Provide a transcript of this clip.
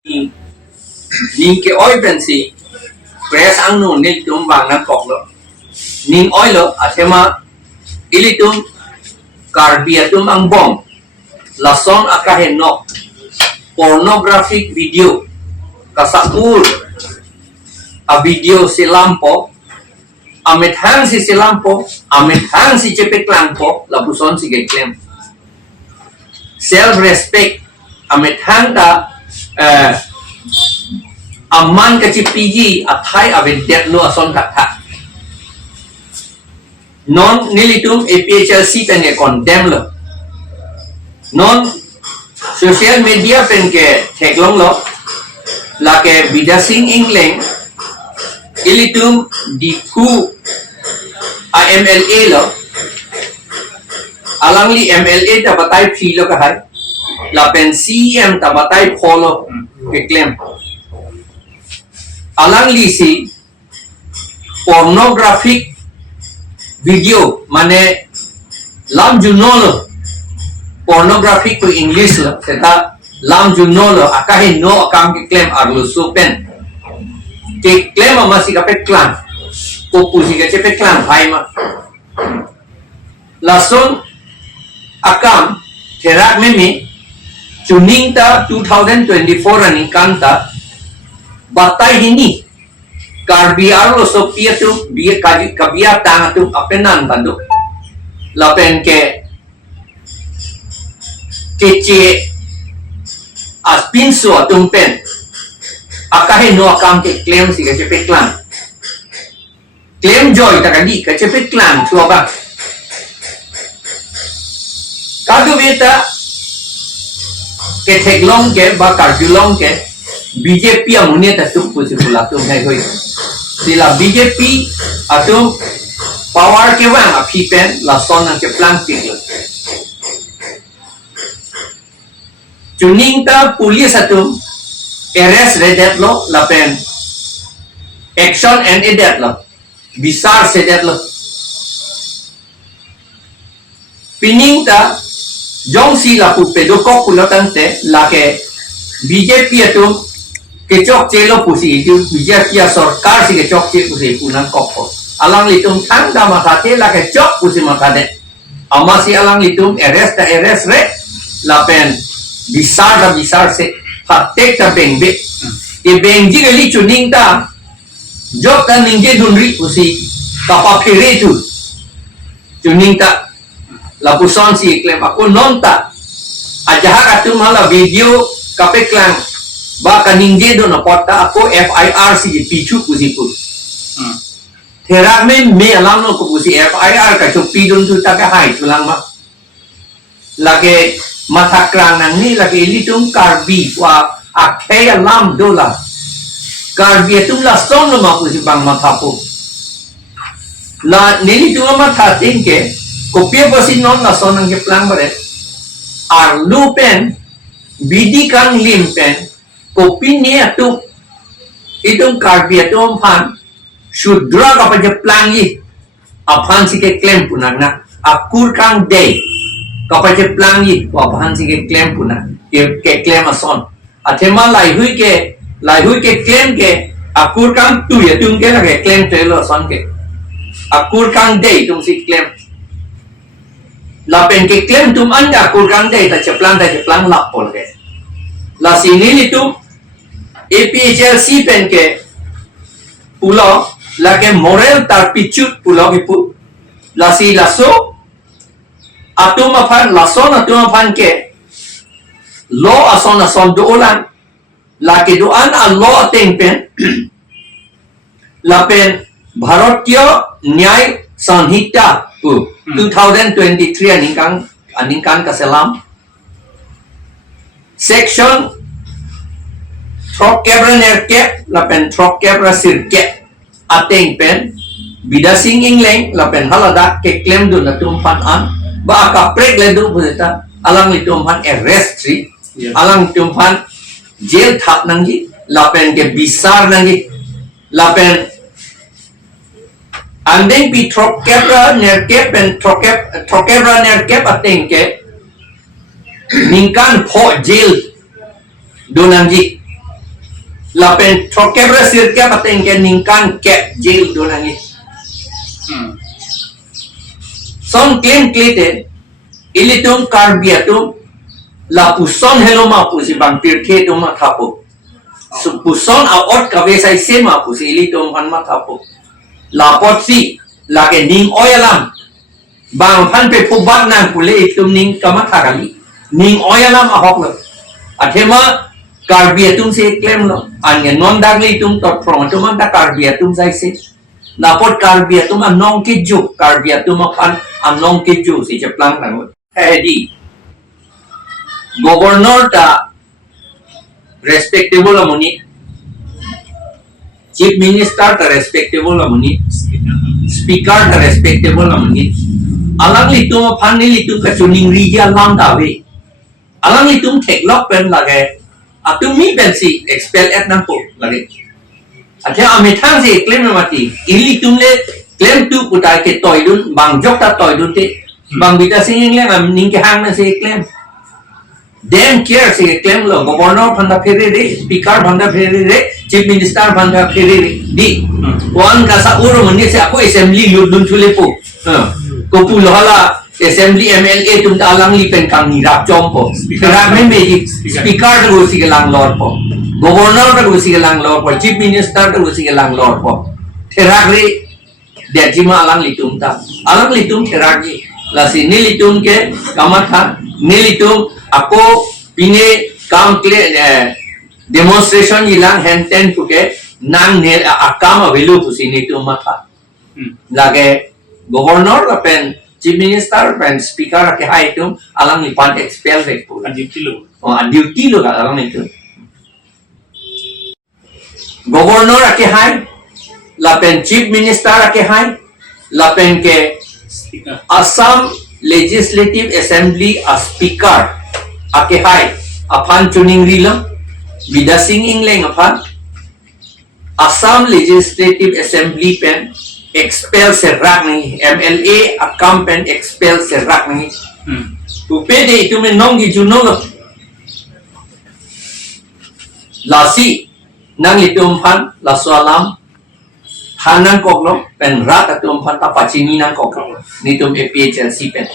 Ning ke oi pensi press ang no nil tum bang na kok lo ning oi lo asema ilitum karbiatum ang bom lason akahen no pornographic video kasakul a video silampo amethang si silampo amethang si cepeklampo lapuson si geklem self respect amethang ta aman kecipigi athai aventet no ason katha non nilitum APHLC penge condemn lo non social media penge theklong lo lake bidasing england ilitum diku MLA lo alangli MLA ta batai phi lo ka hai lapen CM ta batai pholo ke claim alangli si pornographic video mane lam junolo pornographic ko English lo seta lam junolo akahe no akam ke claim arlo supen ke claim masih kape clan ko pusi ke cepe clan hai ma lason akam terak meme tuning ta 2024 ani kanta batai ini karbiar lo sopia tu dia kaji kabia tang tu apenan tandu lapen ke kece aspinso tumpen akahe no akam ke claim si ke cepe clan claim joy takadi ke cepe clan tu apa kadu beta ke theklong ke ba karjulong ke BJP amunia tatuk pusi pulatum hai hoi sila BJP atum power ke wang api pen la son ke plan tiklo tuning ta police atum arrest redet lo la pen action and edet lo bisar sedet lo pining ta jong si la pu pedokok pulotante la ke BJP atum kecok celo pusi itu BJP sarkar si kecok celo pusi punan kopor alang litum tang da makate la kecok pusi makade amasi alang litum arrest re lapen bisar se patek ta bengbe e bengji geli chuning ta jok ta ningje dunri pusi kapa phire tu chuning ta la puson si klem aku nonta ajaha katum hala video kapeklang ba kaningje do na pota ako FIR si pichu pusi pu thera men me alam no ko pusi FIR ka chupi dun tu ta ka hai tulang ma lage mathakrang nang ni lage litung karbi wa akhe alam dola karbi tum la son no ma pusi bang mathapo la nili tu ma tha tingke kopia pusi non la son ang ke plan bare ar lupen bidi kang limpen kopi ni atu itong karbi atu pan shudra kapag plangi apan sige claim punan na akur kang day kapag plangi apan sige claim punan ke claim ason atema lai hui ke claim ke akur kang tu ya tung ke lage claim telo ason ke akur kang day tung si claim lapen ke claim tum anda akur kang day ta ceplang lapol ke la sini itu APHLC pen ke pulau la ke moral tar picut pulau ipu la si laso atum apan lason atum apan ke lo ason dolan la ke doan a lo ateng pen la pen bharatiya nyay sanhita 2023 aningkan kaselam section Trok kebra nerkep lapen trok kebra sirkep ateng pen bidasing ingleng lapen halada ke claim do na tumpan an ba ka preg le do buzeta alang li tumpan arrest tri alang tumpan jail thap nanggi lapen ke bisar nanggi lapen andeng pi trok kebra nerkep pen trok kebra nerkep ateng ke ningkan pho jail do nanggi lapen trokebra sirke patengke ningkan kep jail donangi son claim klete ilitum karbiatum la puson hello ma pusi bang pirke to ma thapo puson a ot kavesai sema pusi ilitum han ma thapo la potsi la ke ning oyalam bang phan pe phubat nang pule itum ning kama thakali ning oyalam a hok lo athema karbiatum se claim lo anya non dagli tum tot from to man da karbiatum sai se la pot karbiatum am nong ke ju karbiatum phan am nong ke ju si chaplang nang di governor ta respectable amoni chief minister ta respectable amoni speaker ta respectable amoni alang litum phan ni litum ka chuning ri ya lam ta we alang litum thek lok pen lage atum mi ben si expel at nang po lage acha ame thang si claim mati ilitum le claim tu putai ke toidun bang jok ta toidun te bang bita sing le am ning ke hang na si claim dem care si claim lo governor phanda pheri re speaker phanda pheri re chief minister phanda pheri re di wan ka sa uro mani se ako assembly ludun thule po ko pu hala assembly mla tum ta alang li pen kangni rap chom po rap me me speaker ta go si lang lord po governor ta go si lang lord po chief minister ta go si lang lord po therak re de jima alang li tum therak ji la si ni litum ke kamatha ni litum ako pine kam kle demonstration ilang henten puke nang ne akama velu pusini tu matha lage governor la pen chief minister pen speaker ke hai tu alang ni pan expel re pu duty lo ka alang itu governor ke hai la pen chief minister ke hai la pen ke Assam Legislative Assembly a speaker ake hai aphan chuning rilam vida singing leng aphan Assam Legislative Assembly pen expel serak nahi MLA akam pen expel serak nahi tu pede itu men nong gi juno lo lasi nang litum phan la swalam hanan kok lo pen rat atum phan ta pachini nang kok ni tum APHLC pen